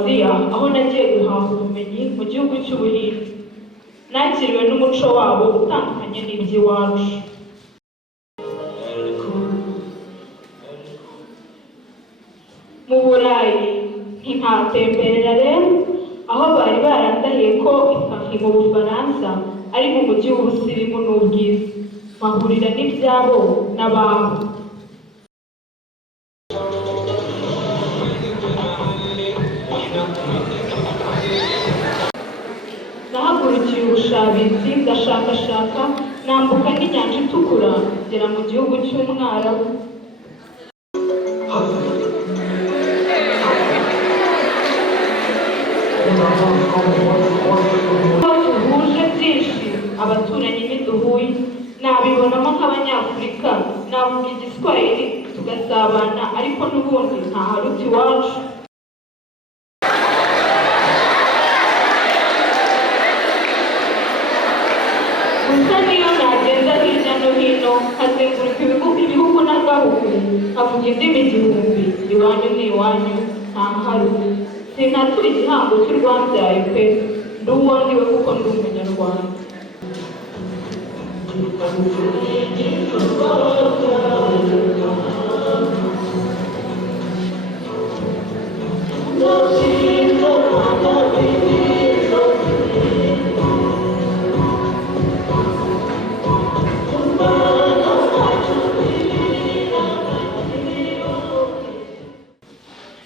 Aziya aho nagiye guhaha ubumenyi mu gihugu cy'Ubuhinde. Nakiriwe n'umuco wabo utandukanye n'iby'iwacu. Mu Burayi ntihatemberera rero, aho bari barandahiye ko Paris mu Bufaransa ari mu mujyi w'ubusirimu n'ubwiza, mpahurira n'ibyabo n'ababo. Nahagurukiye ubushabitsi ndashakashaka, nambuka n'inyanja itukura ngera mu gihugu cy'Umwarabu. Duhuje byinshi, abaturanyi ntiduhuye, nabibonamo nk'Abanyafurika, navuga Igiswahili tugasabana, ariko n'ubundi ntaharuta iwacu. Gusa niyo nagenda hirya no hino nkazenguruka ibihugu n'agahugu, nkavuga indimi igihumbi, iwanyu ni iwanyu ntaharuta. Sinatura igihango cy'urwambyaye pe, ndi uwo ndiwe kuko ndi Umunyarwanda.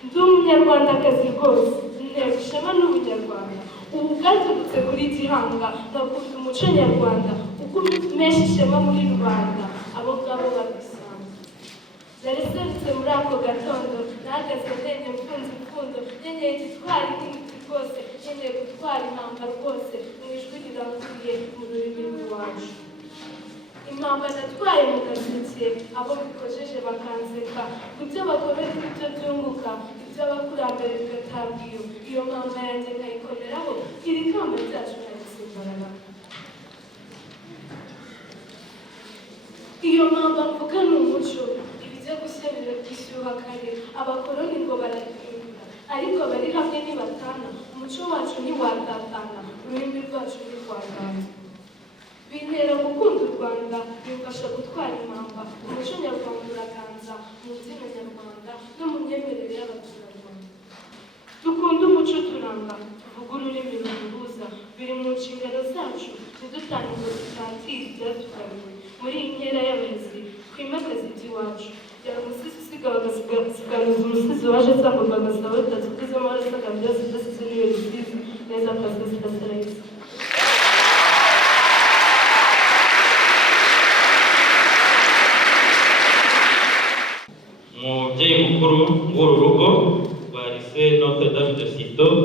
Ndi Umunyarwandakazi rwose, ntera ishema n'Ubunyarwanda. Ubu bwaturutse kuri Gihanga, ngakunda umuco nyarwanda kuko mpesha ishema muri rubanda, abo ngabo babisanga. Nariserutse muri ako gatondo, nahagaze ndende mfunze ipfundo, nyenyeye gitwara nk'umuti rwose, nyenyeye gutwara impamba rwose, mu ijwi riranguruye mu rurimi rw'iwacu. Impamba natwaye mu gaseke, abo bikojeje bakanseka, ibyo bakomeza ibyo byunguka, iby'abakurambere bigatabwa iyo mpamba yanjye nkayikomeraho, iri kamba ryacu nkaritsimbarara. Iyo mpamba mvuga ni umuco, ibijya gushya birashyuha kare, abakoloni ngo barahindura, ariko bari hamwe nibatana, umuco wacu ntiwatatana, ururimi rwacu ntirwaganza. Bintera gukunda u Rwanda, bimfasha gutwara impamba, umuco nyarwanda uraganza mu mbyino nyarwanda no mu myemerere y'abaturarwanda. Dukunde umuco turanga, tuvuge ururimi ruduhuza, biri mu nshingano zacu, ntidutange ngo dutangire ibyatugariwe. Muri iyi nkera y'abarezi twimakaza iby'iwacu, yari umusizi usigaye agasiganuza umusizi waje asamburwa agasaba batatu bwiza amaraso akabyaza idasize n'iyo rusizi neza akazi zidasarayisa. Umubyeyi mukuru w'uru rugo rwa Lycée Notre Dame de Citeaux,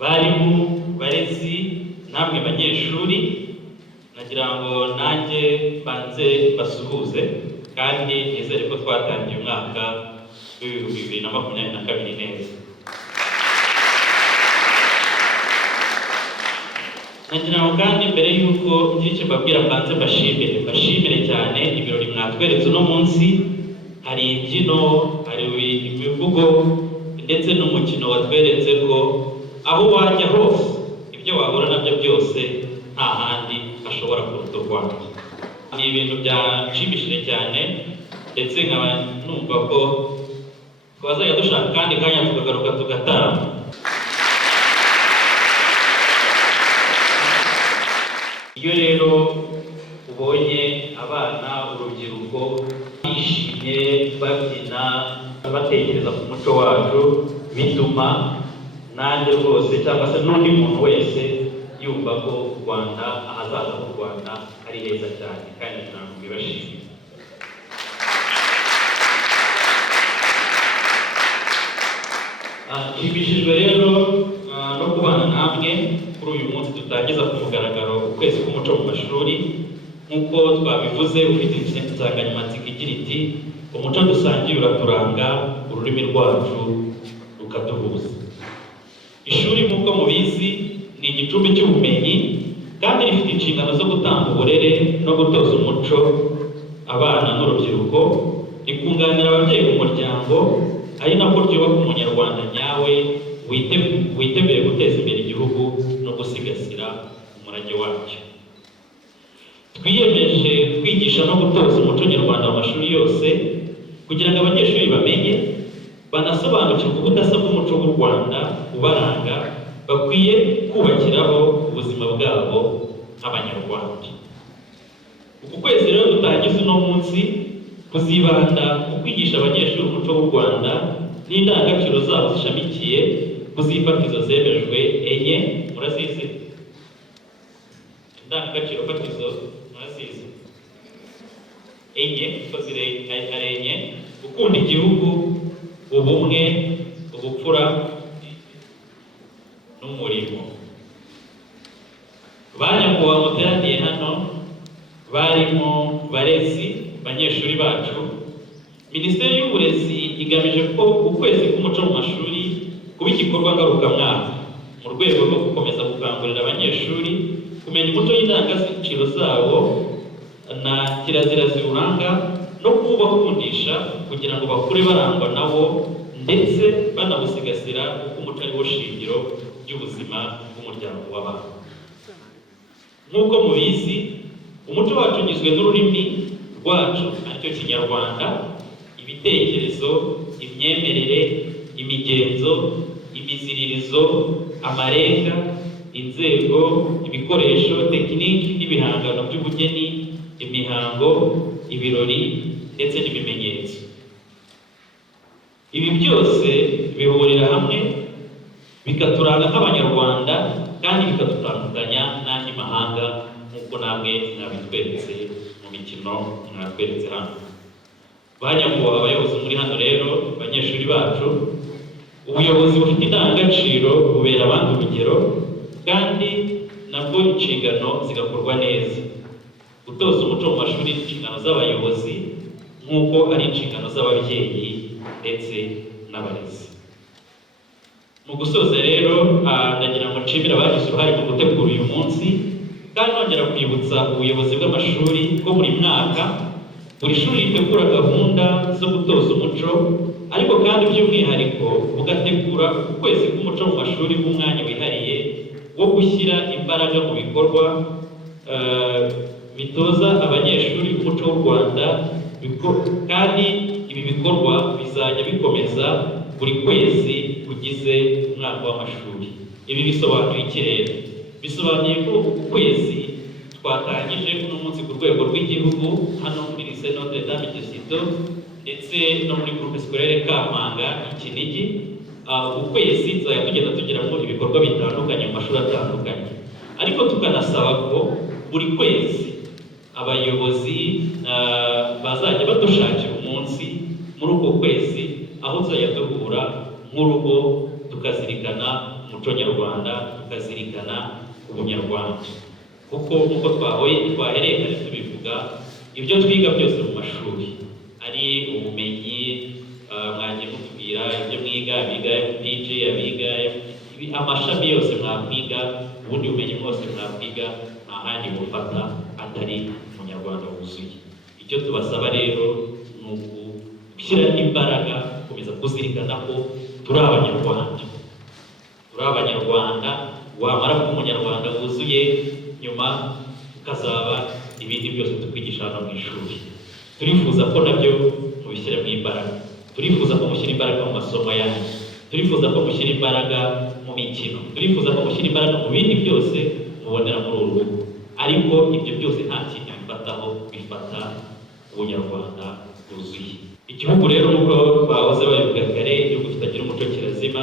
barimu, barezi, namwe banyeshuri, nagira ngo nanjye banze basuhuze kandi nizere ko twatangiye umwaka w'2022 neza. Nagira ngo kandi mbere y'uko ngira icyo mbabwira mbanze mbashimire cyane ibirori mwatweretse uno munsi. Hari imbyino, hari imivugo ndetse n'umukino watweretse ko aho wajya hose ibyo wahura nabyo byose nta handi hashobora kuruta u Rwanda. Ni ibintu byanshimishije cyane, ndetse nkaba numva ko twazajya dushaka kandi kanya tukagaruka tugatarama. Iyo rero ubonye abana, urubyiruko bishimye babyina batekereza ku muco wacu, bituma nanjye rwose cyangwa se n'undi muntu wese yumva ko u Rwanda, ahazaza h'u Rwanda ari heza cyane, kandi ntabwo bibashimiye. Nshimishijwe rero no kubana namwe kuri uyu munsi dutangiza ku mugaragaro ukwezi k'umuco mu mashuri. Nk'uko twabivuze, ufite insanganyamatsiko igira iti umuco dusangiye uraturanga, ururimi rwacu rukaduhuza. Ishuri nk'uko mubizi ni igicumbi cy'ubumenyi, kandi rifite inshingano zo gutanga uburere no gutoza umuco abana n'urubyiruko, rikunganira ababyeyi mu muryango, ari nako ryubaka umunyarwanda umunyarwanda nyawe witeguye guteza imbere igihugu no gusigasira umurage wacyo. Twiyemeje kwigisha no gutoza umuco nyarwanda mu mashuri yose kugira ngo abanyeshuri bamenye banasobanukirwe ubudasa bw'umuco w'u Rwanda ubaranga bakwiye kubakiraho ubuzima bwabo nk'abanyarwanda. Uku kwezi rero dutangiza uno munsi kuzibanda ku kwigisha abanyeshuri umuco w'u Rwanda n'indangagaciro zabo zishamikiye ku zifatizo zemejwe enye. Murazizi indangagaciro fatizo? Murazizi enye ko ari enye: gukunda igihugu, ubumwe, ubupfura n'umurimo. Banyakubahwa muteraniye hano barimo barezi, banyeshuri bacu, Minisiteri y'Uburezi igamije ko ukwezi k'umuco mu mashuri kuba igikorwa ngarukamwaka mu rwego rwo gukomeza gukangurira abanyeshuri kumenya umuco n'indangagaciro zawo na kirazira ziwuranga no kuwubakundisha kugira ngo bakure barangwa nawo ndetse banawusigasira kuko umuco ari wo shingiro ry'ubuzima bw'umuryango w'abantu. Nk'uko mubizi, umuco wacu ugizwe n'ururimi rwacu aricyo Kinyarwanda, ibitekerezo, imyemerere, imigenzo, imiziririzo, amarenga, inzego, ibikoresho, tekiniki n'ibihangano by'ubugeni, imihango, ibirori ndetse n'ibimenyetso. Ibi byose bihurira hamwe bikaturanga nk'abanyarwanda kandi bikadutandukanya n'andi mahanga nk'uko namwe mwabitweretse mu mikino mwatweretse hano. Banyakubahwa abayobozi muri hano rero, banyeshuri bacu, ubuyobozi bufite indangagaciro bubera abandi urugero kandi nabwo inshingano zigakorwa neza. Gutoza umuco mu mashuri ni inshingano z'abayobozi nk'uko ari inshingano z'ababyeyi ndetse n'abarezi. Mu gusoza rero, ndagira ngo nshimire abagize uruhare mu gutegura uyu munsi kandi nongera kwibutsa ubuyobozi bw'amashuri ko buri mwaka buri shuri ritegura gahunda zo gutoza umuco, ariko kandi by'umwihariko bugategura ukwezi k'umuco mu mashuri nk'umwanya wihariye wo gushyira imbaraga mu bikorwa bitoza abanyeshuri umuco w'u Rwanda, kandi ibi bikorwa bizajya bikomeza buri kwezi kugize umwaka w'amashuri. Ibi bisobanuye iki rero? Bisobanuye ko uku kwezi twatangije uno munsi ku rwego rw'igihugu hano muri Lycée Notre Dame de Kizito ndetse no muri Groupe Scolaire Kampanga Kinigi. Ukwezi tuzajya tugenda tugiramo ibikorwa bitandukanye mu mashuri atandukanye, ariko tukanasaba ko buri kwezi abayobozi bazajya badushakira umunsi muri uko kwezi aho tuzajya duhura nk'urugo tukazirikana umuco nyarwanda, tukazirikana ubunyarwanda, kuko nk'uko twahereye kare tubivuga, ibyo twiga byose mu mashuri ari ubumenyi, mwagiye mutubwira ibyo mwiga, abiga MPG, abiga amashami yose mwakwiga, ubundi bumenyi bwose mwakwiga, nta handi bufata atari umunyarwanda wuzuye. Icyo tubasaba rero ni ugushyira imbaraga, gukomeza kuzirikana ko turi abanyarwanda, wamara kuba umunyarwanda wuzuye nyuma ukazaba ibindi byose tukwigisha hano mu ishuri. Turifuza ko nabyo mubishyiramo imbaraga, turifuza ko mushyira imbaraga mu masomo yanyu, turifuza ko mushyira imbaraga mu mikino, turifuza ko mushyira imbaraga mu bindi byose mubonera muri uru rugo, ariko ibyo byose nta kintu bifataho, bifata ubunyarwanda bwuzuye. Igihugu rero nk'uko bahoze babivuga kare, igihugu kitagira umuco kirazima,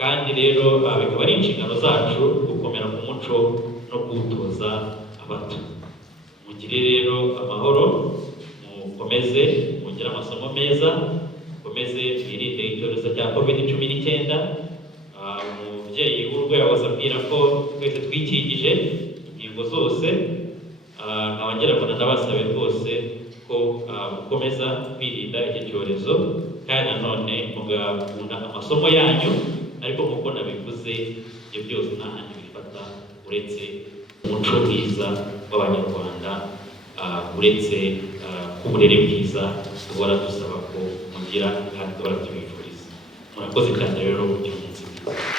kandi rero bikaba ari inshingano zacu gukomera ku muco no kuwutoza abato. Mugire rero amahoro, mukomeze mugire amasomo meza, mukomeze mwirinde icyorezo cya COVID-19. Umubyeyi w'urugo yahoze abwira ko twese twikingije inkingo zose, nkabagera ngo ndabasabe rwose ko mukomeza kwirinda iki cyorezo kandi nanone mugakunda amasomo yanyu, ariko nk'uko nabivuze ibyo byose nta handi bifata uretse umuco mwiza w'abanyarwanda, uretse uburere bwiza duhora dusaba ko mugira kandi duhora tubifuriza. murakoze cyane rero kugira umunsi mwiza.